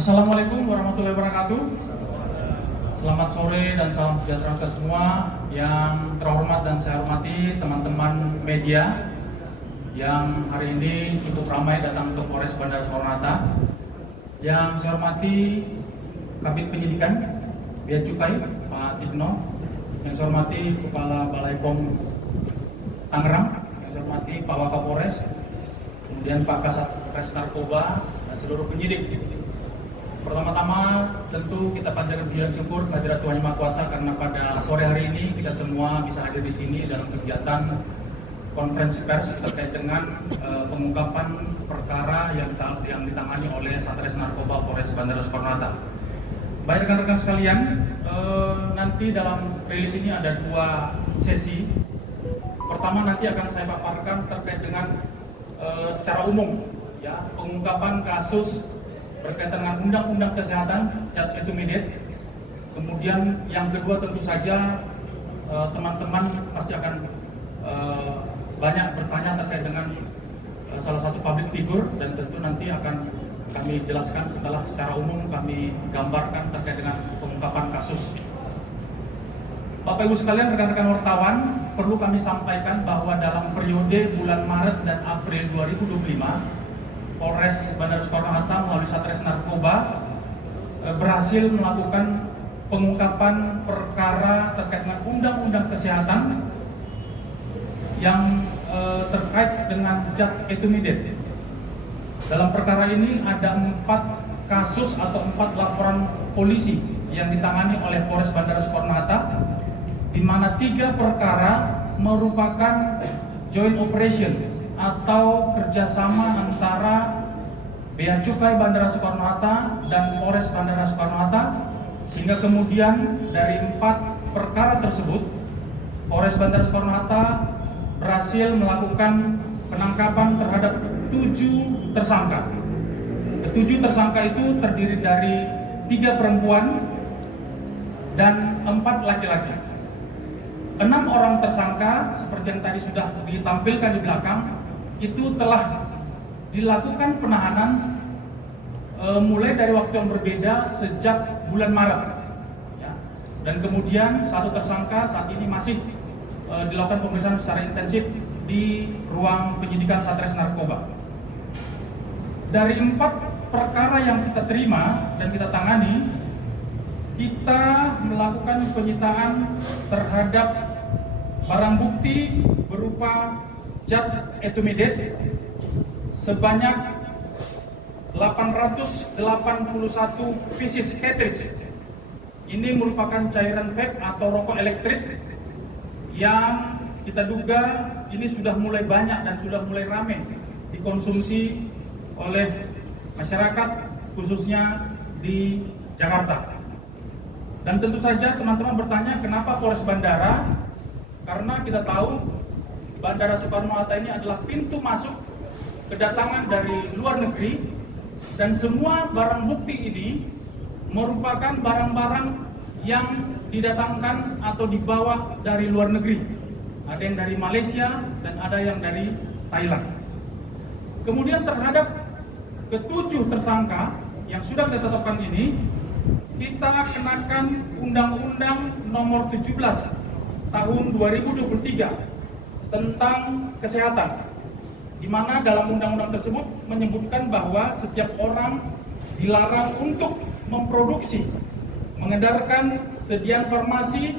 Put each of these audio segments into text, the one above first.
Assalamualaikum warahmatullahi wabarakatuh. Selamat sore dan salam sejahtera ke semua. Yang terhormat dan saya hormati teman-teman media yang hari ini cukup ramai datang ke Polres Bandara Soekarno-Hatta. Yang saya hormati Kabid Penyidikan Bea Cukai Pak Tigno, yang saya hormati Kepala Balai POM Tangerang, yang saya hormati Pak Wakapolres, kemudian Pak Kasat Res Narkoba dan seluruh penyidik. Pertama-tama tentu kita panjatkan puji dan syukur kehadirat Tuhan Yang Maha Kuasa karena pada sore hari ini kita semua bisa hadir di sini dalam kegiatan konferensi pers terkait dengan pengungkapan perkara yang ditangani oleh Satres Narkoba Polres Bandara Soekarno-Hatta. Baik rekan-rekan sekalian, nanti dalam rilis ini ada dua sesi. Pertama nanti akan saya paparkan terkait dengan secara umum ya pengungkapan kasus berkaitan dengan Undang-Undang Kesehatan Zat Etumidate. Kemudian yang kedua tentu saja teman-teman pasti akan banyak bertanya terkait dengan salah satu public figure, dan tentu nanti akan kami jelaskan setelah secara umum kami gambarkan terkait dengan pengungkapan kasus. Bapak Ibu sekalian, rekan-rekan wartawan, perlu kami sampaikan bahwa dalam periode bulan Maret dan April 2025 Polres Bandara Soekarno-Hatta melalui Satres Narkoba berhasil melakukan pengungkapan perkara terkait dengan Undang-Undang Kesehatan yang terkait dengan Zat Etumidate. Dalam perkara ini ada 4 kasus atau 4 laporan polisi yang ditangani oleh Polres Bandara Soekarno-Hatta, di mana 3 perkara merupakan joint operation atau kerjasama antara Bea Cukai Bandara Soekarno-Hatta dan Polres Bandara Soekarno-Hatta, sehingga kemudian dari 4 perkara tersebut Polres Bandara Soekarno-Hatta berhasil melakukan penangkapan terhadap 7 tersangka. 7 tersangka itu terdiri dari 3 perempuan dan 4 laki-laki. 6 orang tersangka seperti yang tadi sudah ditampilkan di belakang itu telah dilakukan penahanan mulai dari waktu yang berbeda sejak bulan Maret ya. Dan kemudian 1 tersangka saat ini masih dilakukan pemeriksaan secara intensif di ruang penyidikan Satres Narkoba. Dari 4 perkara yang kita terima dan kita tangani, kita melakukan penyitaan terhadap barang bukti berupa Zat Etumidate sebanyak 881 pieces cartridge. Ini merupakan cairan vape atau rokok elektrik yang kita duga ini sudah mulai banyak dan sudah mulai ramai dikonsumsi oleh masyarakat khususnya di Jakarta. Dan tentu saja teman-teman bertanya kenapa Polres Bandara? Karena kita tahu Bandara Soekarno-Hatta ini adalah pintu masuk kedatangan dari luar negeri, dan semua barang bukti ini merupakan barang-barang yang didatangkan atau dibawa dari luar negeri. Ada yang dari Malaysia dan ada yang dari Thailand. Kemudian terhadap ke-7 tersangka yang sudah kita tetapkan ini, kita kenakan Undang-Undang Nomor 17 Tahun 2023 tentang kesehatan, di mana dalam undang-undang tersebut menyebutkan bahwa setiap orang dilarang untuk memproduksi, mengedarkan sediaan farmasi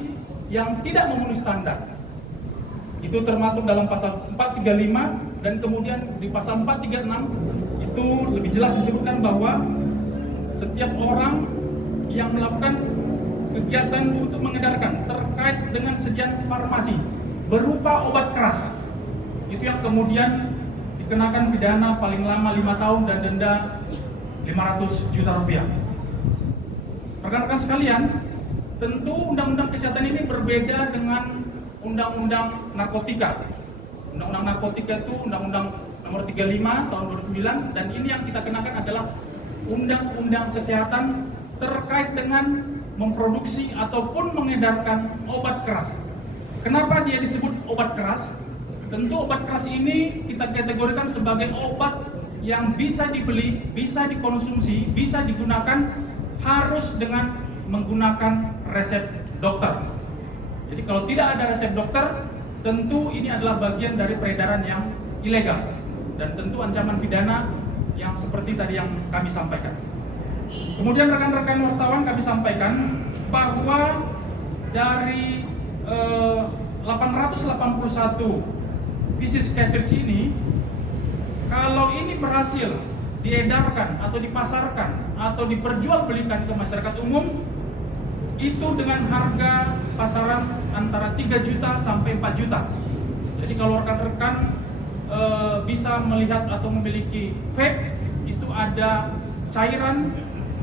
yang tidak memenuhi standar. Itu termaktub dalam pasal 435, dan kemudian di pasal 436 itu lebih jelas disebutkan bahwa setiap orang yang melakukan kegiatan untuk mengedarkan terkait dengan sediaan farmasi berupa obat keras, itu yang kemudian dikenakan pidana paling lama 5 tahun dan denda 500 juta rupiah. Rekan-rekan sekalian, tentu Undang-Undang Kesehatan ini berbeda dengan Undang-Undang Narkotika. Undang-Undang Narkotika itu Undang-Undang Nomor 35 Tahun 2009, dan ini yang kita kenakan adalah Undang-Undang Kesehatan terkait dengan memproduksi ataupun mengedarkan obat keras. Kenapa dia disebut obat keras? Tentu obat keras ini kita kategorikan sebagai obat yang bisa dibeli, bisa dikonsumsi, bisa digunakan harus dengan menggunakan resep dokter. Jadi kalau tidak ada resep dokter, tentu ini adalah bagian dari peredaran yang ilegal dan tentu ancaman pidana yang seperti tadi yang kami sampaikan. Kemudian rekan-rekan wartawan kami sampaikan bahwa dari 881 pieces cartridge ini, kalau ini berhasil diedarkan atau dipasarkan atau diperjualbelikan ke masyarakat umum, itu dengan harga pasaran antara 3 juta sampai 4 juta. Jadi kalau rekan-rekan bisa melihat atau memiliki vape, itu ada cairan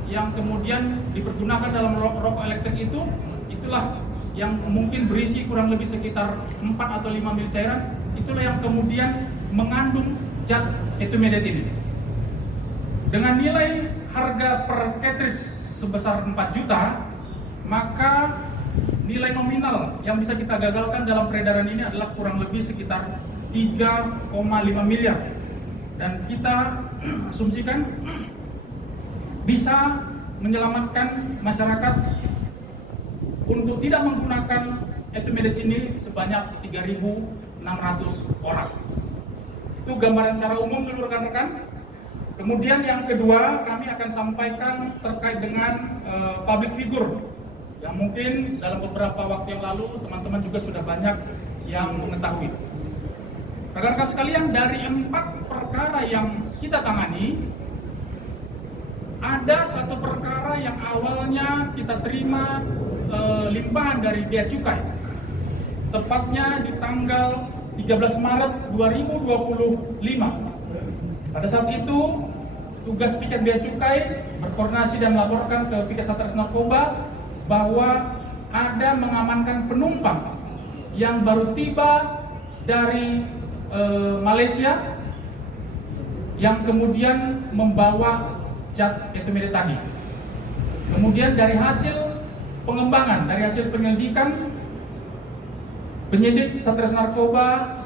yang kemudian dipergunakan dalam rokok elektrik itu, itulah yang mungkin berisi kurang lebih sekitar 4 atau 5 ml cairan, itulah yang kemudian mengandung zat ethylene ini. Dengan nilai harga per cartridge sebesar 4 juta, maka nilai nominal yang bisa kita gagalkan dalam peredaran ini adalah kurang lebih sekitar 3,5 miliar. Dan kita asumsikan bisa menyelamatkan masyarakat untuk tidak menggunakan ethylene ini sebanyak 3.600 orang. Itu gambaran secara umum dulu rekan-rekan. Kemudian yang kedua, kami akan sampaikan terkait dengan public figure yang mungkin dalam beberapa waktu yang lalu teman-teman juga sudah banyak yang mengetahui. Rekan-rekan sekalian, dari 4 perkara yang kita tangani, ada satu perkara yang awalnya kita terima limpahan dari bea cukai, tepatnya di tanggal 13 Maret 2025. Pada saat itu, tugas piket bea cukai berkoordinasi dan melaporkan ke piket Satres Narkoba bahwa ada mengamankan penumpang yang baru tiba dari Malaysia yang kemudian membawa zat ethylene tadi. Kemudian dari hasil pengembangan, dari hasil penyelidikan, penyidik Satres Narkoba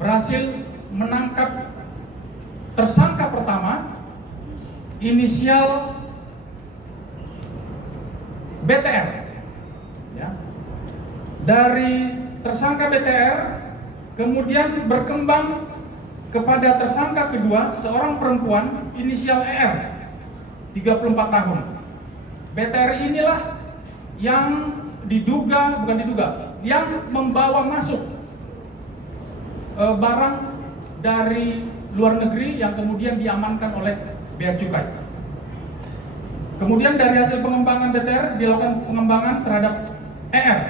berhasil menangkap tersangka pertama, inisial BTR. Ya. Dari tersangka BTR kemudian berkembang kepada tersangka kedua, seorang perempuan inisial ER, 34 tahun. BTR inilah yang yang membawa masuk barang dari luar negeri yang kemudian diamankan oleh bea cukai. Kemudian dari hasil pengembangan BTR dilakukan pengembangan terhadap ER.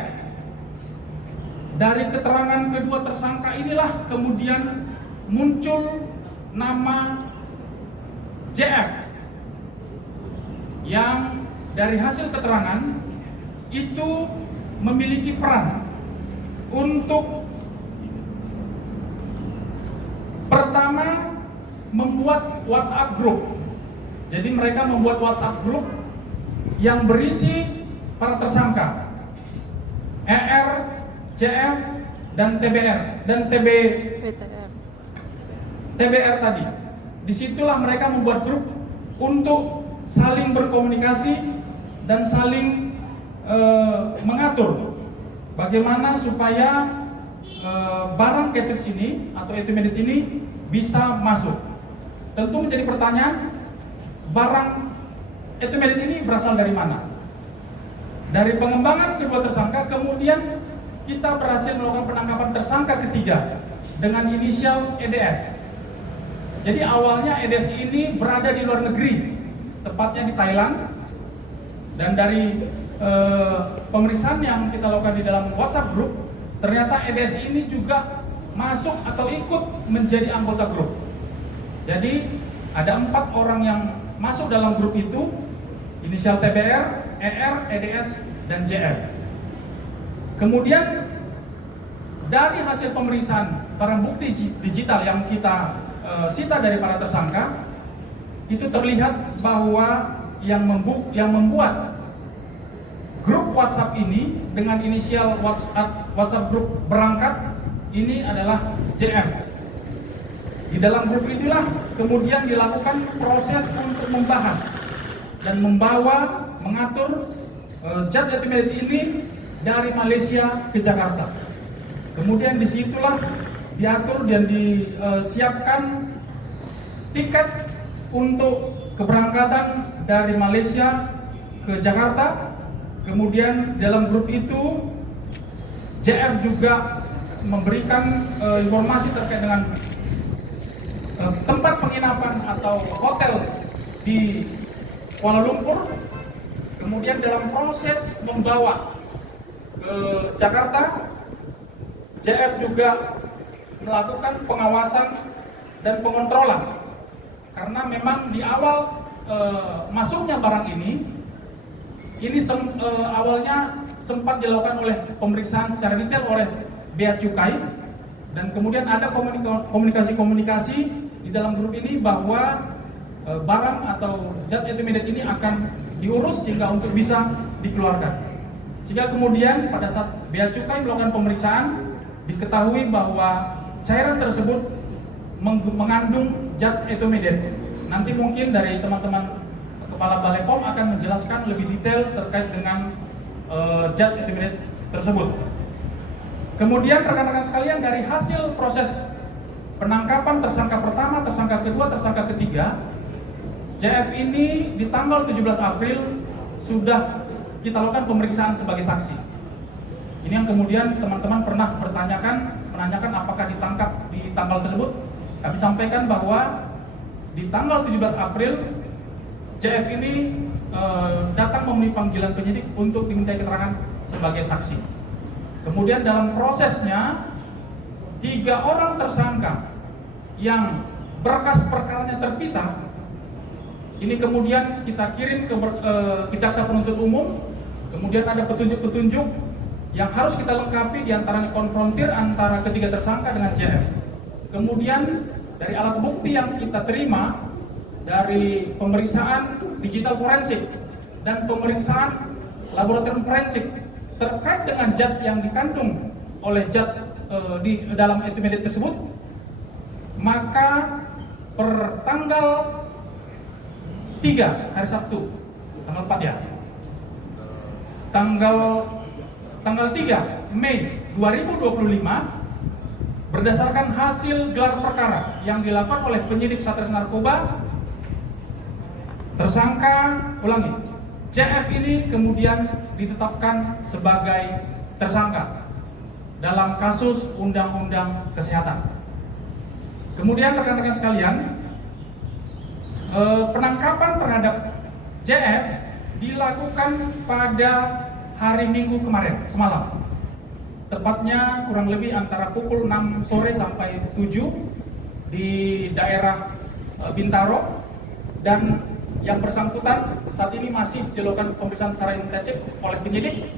Dari keterangan kedua tersangka inilah kemudian muncul nama JF yang dari hasil keterangan itu memiliki peran untuk pertama membuat WhatsApp group. Jadi mereka membuat WhatsApp group yang berisi para tersangka ER, JF, dan TBR dan TBR tadi. Disitulah mereka membuat grup untuk saling berkomunikasi dan saling mengatur bagaimana supaya barang cartridge ini atau ethylene ini bisa masuk. Tentu menjadi pertanyaan, barang ethylene ini berasal dari mana? Dari pengembangan kedua tersangka, kemudian kita berhasil melakukan penangkapan tersangka ketiga dengan inisial EDS. Jadi awalnya EDS ini berada di luar negeri, tepatnya di Thailand, dan dari pemeriksaan yang kita lakukan di dalam WhatsApp group, ternyata EDS ini juga masuk atau ikut menjadi anggota grup. Jadi ada 4 orang yang masuk dalam grup itu, inisial TBR, ER, EDS, dan JF. Kemudian dari hasil pemeriksaan barang bukti digital yang kita sita dari para tersangka, itu terlihat bahwa yang membuat grup WhatsApp ini dengan inisial WhatsApp grup berangkat ini adalah JF. Di dalam grup inilah kemudian dilakukan proses untuk membahas dan membawa, mengatur zat intermediate ini dari Malaysia ke Jakarta. Kemudian disitulah diatur dan disiapkan tiket untuk keberangkatan dari Malaysia ke Jakarta. Kemudian dalam grup itu JF juga memberikan informasi terkait dengan tempat penginapan atau hotel di Kuala Lumpur. Kemudian dalam proses membawa ke Jakarta, JF juga melakukan pengawasan dan pengontrolan, karena memang di awal masuknya barang ini awalnya sempat dilakukan oleh pemeriksaan secara detail oleh Bea Cukai, dan kemudian ada komunikasi-komunikasi di dalam grup ini bahwa barang atau zat intermediate ini akan diurus sehingga untuk bisa dikeluarkan. Sehingga kemudian pada saat Bea Cukai melakukan pemeriksaan, diketahui bahwa cairan tersebut mengandung zat intermediate. Nanti mungkin dari teman-teman Kepala Balai POM akan menjelaskan lebih detail terkait dengan zat intermediate tersebut. Kemudian rekan-rekan sekalian, dari hasil proses penangkapan tersangka pertama, tersangka kedua, tersangka ketiga, JF ini di tanggal 17 April sudah kita lakukan pemeriksaan sebagai saksi. Ini yang kemudian teman-teman pernah menanyakan apakah ditangkap di tanggal tersebut. Kami sampaikan bahwa di tanggal 17 April JF ini datang memenuhi panggilan penyidik untuk dimintai keterangan sebagai saksi. Kemudian dalam prosesnya 3 orang tersangka yang berkas perkaranya terpisah, ini kemudian kita kirim ke jaksa penuntut umum. Kemudian ada petunjuk-petunjuk yang harus kita lengkapi, diantaranya konfrontir antara ketiga tersangka dengan JF. Kemudian dari alat bukti yang kita terima dari pemeriksaan digital forensik dan pemeriksaan laboratorium forensik terkait dengan zat yang dikandung oleh zat di dalam intermediate tersebut, maka per tanggal 3 hari Sabtu, tanggal 4 ya, tanggal 3 Mei 2025, berdasarkan hasil gelar perkara yang dilakukan oleh penyidik Satres Narkoba, JF ini kemudian ditetapkan sebagai tersangka dalam kasus Undang-Undang Kesehatan. Kemudian rekan-rekan sekalian, penangkapan terhadap JF dilakukan pada hari Minggu kemarin, semalam. Tepatnya kurang lebih antara pukul 6 sore sampai 7 di daerah Bintaro, dan yang bersangkutan saat ini masih dilakukan pemeriksaan secara intensif oleh penyidik.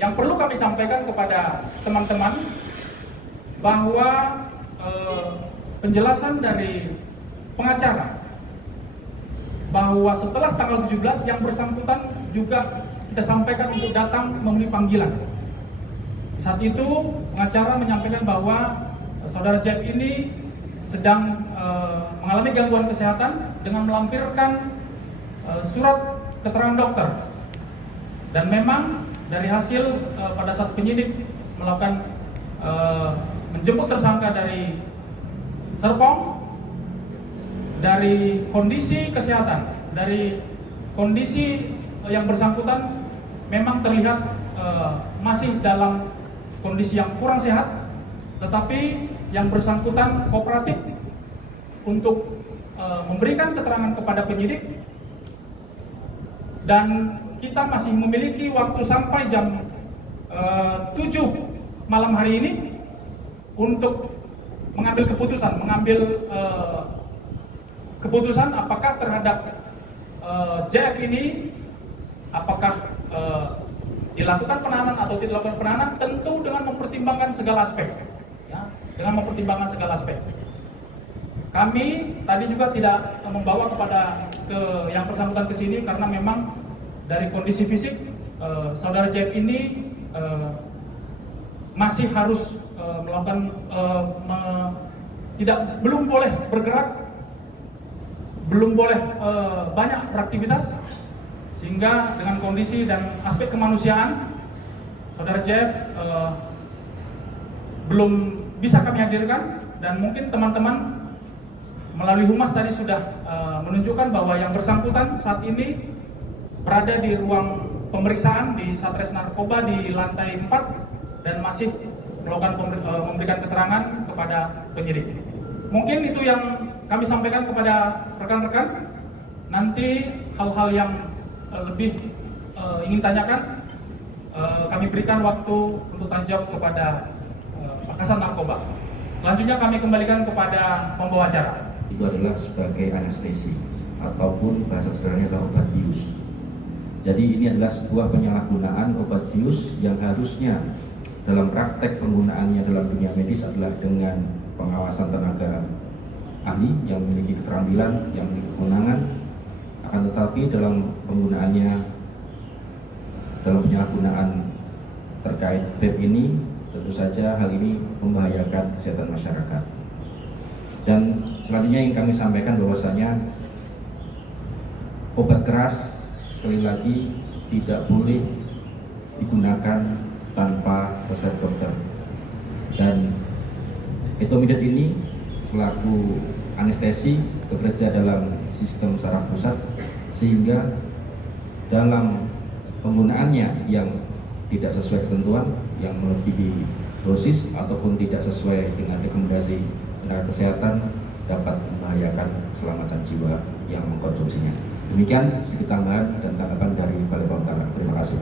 Yang perlu kami sampaikan kepada teman-teman bahwa penjelasan dari pengacara bahwa setelah tanggal 17 yang bersangkutan juga kita sampaikan untuk datang memenuhi panggilan. Saat itu pengacara menyampaikan bahwa saudara Jack ini sedang mengalami gangguan kesehatan dengan melampirkan surat keterangan dokter, dan memang dari hasil pada saat penyidik melakukan menjemput tersangka dari Serpong, dari kondisi kesehatan, dari kondisi yang bersangkutan memang terlihat masih dalam kondisi yang kurang sehat, tetapi yang bersangkutan kooperatif untuk memberikan keterangan kepada penyidik, dan kita masih memiliki waktu sampai jam 7 malam hari ini untuk mengambil keputusan apakah terhadap JF ini apakah dilakukan penahanan atau tidak dilakukan penahanan, tentu dengan mempertimbangkan segala aspek, ya, dengan mempertimbangkan segala aspek. Kami tadi juga tidak membawa yang bersangkutan ke sini karena memang dari kondisi fisik saudara JF ini masih harus melakukan belum boleh bergerak, belum boleh banyak beraktivitas, sehingga dengan kondisi dan aspek kemanusiaan, Saudara Jeff belum bisa kami hadirkan, dan mungkin teman-teman melalui humas tadi sudah menunjukkan bahwa yang bersangkutan saat ini berada di ruang pemeriksaan di Satres Narkoba di lantai 4 dan masih melakukan memberikan keterangan kepada penyidik. Mungkin itu yang kami sampaikan kepada rekan-rekan. Nanti hal-hal yang lebih ingin tanyakan, kami berikan waktu untuk tanya jawab kepada Pak Kasat Narkoba. Selanjutnya kami kembalikan kepada pembawa acara. Itu adalah sebagai anestesi ataupun bahasa sederhananya adalah obat bius. Jadi ini adalah sebuah penyalahgunaan obat bius yang harusnya dalam praktek penggunaannya dalam dunia medis adalah dengan pengawasan tenaga ahli yang memiliki keterampilan, yang memiliki kewenangan. Akan tetapi dalam penggunaannya, dalam penyalahgunaan terkait vape ini, tentu saja hal ini membahayakan kesehatan masyarakat. Dan selanjutnya yang kami sampaikan bahwasanya obat keras sekali lagi tidak boleh digunakan tanpa resep dokter. Dan etomidate ini selaku anestesi bekerja dalam sistem saraf pusat, sehingga dalam penggunaannya yang tidak sesuai ketentuan, yang melebihi dosis ataupun tidak sesuai dengan rekomendasi tenaga kesehatan dapat membahayakan keselamatan jiwa yang mengkonsumsinya. Demikian sedikit tambahan dan tanggapan dari Balai Pom Tangerang. Terima kasih.